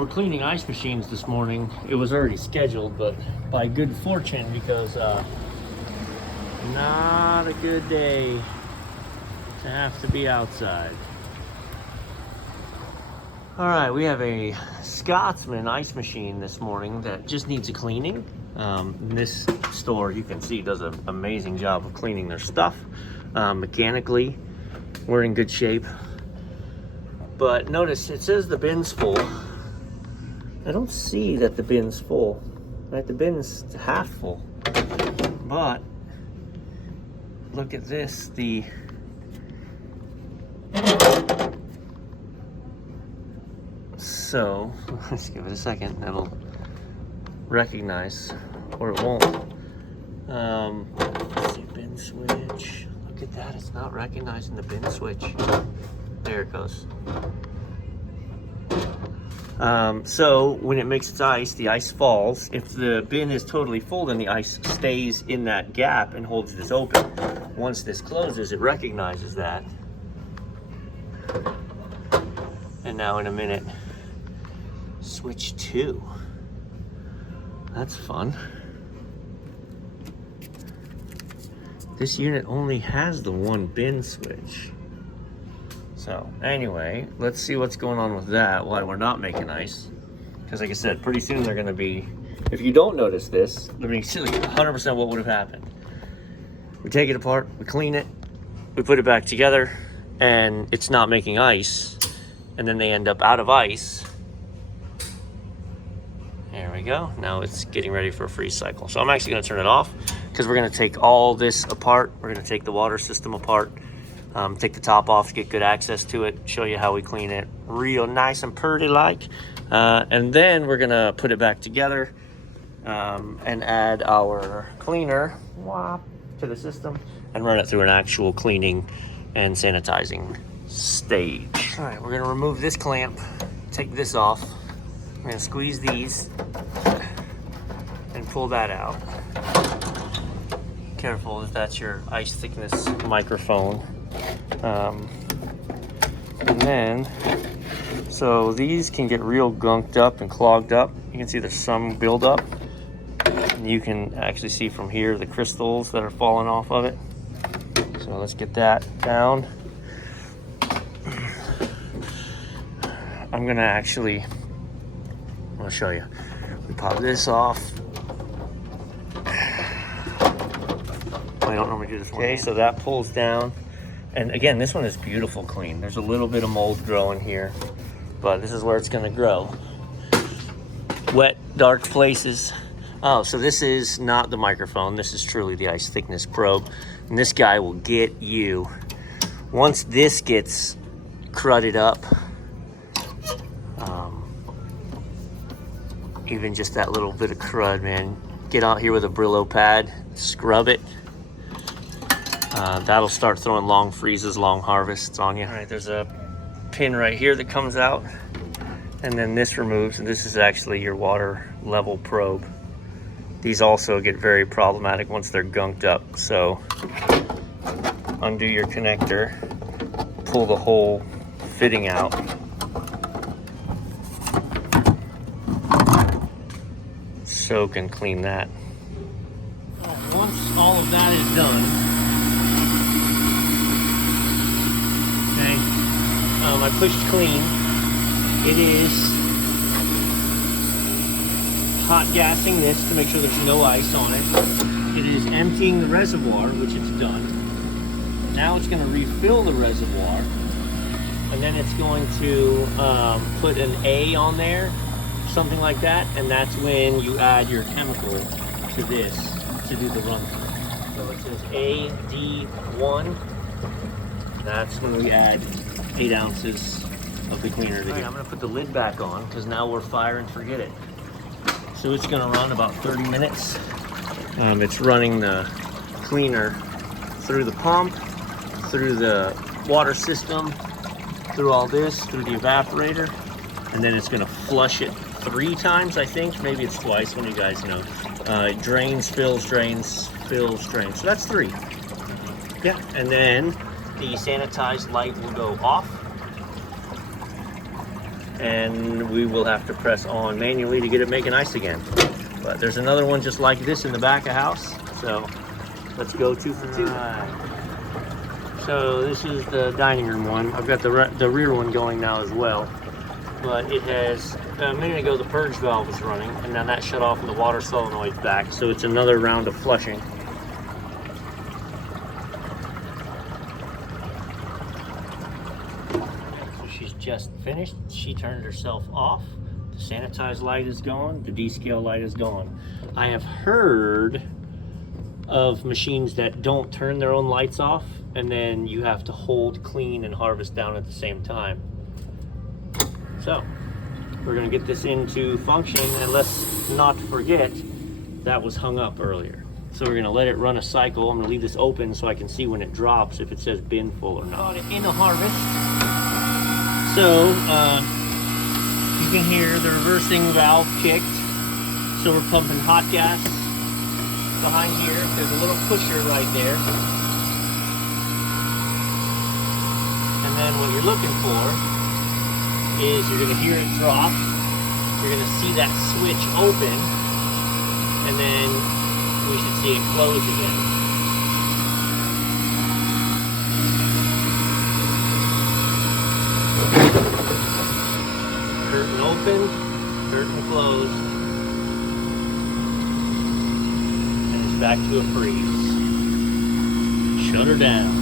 We're cleaning ice machines this morning. It was already scheduled, but by good fortune, because not a good day to have to be outside. All right, we have a Scotsman ice machine this morning that just needs a cleaning. This store, you can see, does an amazing job of cleaning their stuff. Mechanically, we're in good shape. But notice it says the bin's full. I don't see that the bin's full. Right, the bin's half full. But look at this, so let's give it a second. That'll recognize, or it won't. Let's see, bin switch. Look at that, it's not recognizing the bin switch. There it goes. So when it makes its ice, the ice falls. If the bin is totally full, then the ice stays in that gap and holds this open. Once this closes, it recognizes that. And now in a minute, switch 2. That's fun. This unit only has the one bin switch. So anyway, let's see what's going on with that, why we're not making ice. Because like I said, pretty soon they're gonna be, if you don't notice this, I mean, see like 100% what would have happened. We take it apart, we clean it, we put it back together, and it's not making ice. And then they end up out of ice. There we go. Now it's getting ready for a freeze cycle. So I'm actually gonna turn it off because we're gonna take all this apart. We're gonna take the water system apart. Take the top off to get good access to it, show you how we clean it real nice and pretty like. And then we're gonna put it back together and add our cleaner to the system and run it through an actual cleaning and sanitizing stage. All right, we're gonna remove this clamp, take this off. We're gonna squeeze these and pull that out. Careful if that's your ice thickness microphone. And then, so these can get real gunked up and clogged up. You can see there's some buildup. And you can actually see from here the crystals that are falling off of it. So let's get that down. I'm gonna show you. We pop this off. I don't normally do this one. Okay, so that pulls down. And again, this one is beautiful clean. There's a little bit of mold growing here, but this is where it's gonna grow. Wet, dark places. Oh, so this is not the microphone. This is truly the ice thickness probe. And this guy will get you. Once this gets crudded up, even just that little bit of crud, man, get out here with a Brillo pad, scrub it. That'll start throwing long freezes, long harvests on you. All right, there's a pin right here that comes out, and then this removes, and this is actually your water level probe. These also get very problematic once they're gunked up. So undo your connector, pull the whole fitting out. Soak and clean that. Once all of that is done, I pushed clean. It is hot gassing this to make sure there's no ice on it. It is emptying the reservoir, which it's done. Now it's going to refill the reservoir, and then it's going to put an A on there, something like that, and that's when you add your chemical to this to do the run through. So it says AD1. That's when we add 8 ounces of the cleaner together. Right, I'm gonna put the lid back on because now we're fire and forget it. So it's gonna run about 30 minutes. It's running the cleaner through the pump, through the water system, through all this, through the evaporator, and then it's gonna flush it 3 times, I think. Maybe it's twice, when you guys know. It drains, fills, drains, fills, drains. So that's 3. Yeah, and then the sanitized light will go off. and we will have to press on manually to get it making ice again. But there's another one just like this in the back of house, so let's go 2 for 2. So this is the dining room one. I've got the rear one going now as well, but it has, a minute ago the purge valve was running, and now that shut off and the water solenoid's back, so it's another round of flushing. So she's just finished. She turned herself off. The sanitized light is gone. The descale light is gone. I have heard of machines that don't turn their own lights off, and then you have to hold, clean, and harvest down at the same time. So we're gonna get this into function, and let's not forget that was hung up earlier. So we're gonna let it run a cycle. I'm gonna leave this open so I can see when it drops if it says bin full or not. Got it in a harvest. So you can hear the reversing valve kicked. So we're pumping hot gas behind here. There's a little pusher right there. And then what you're looking for is you're gonna hear it drop. You're gonna see that switch open, and then we should see it close again. Curtain open, curtain closed, and it's back to a freeze. Shut her down.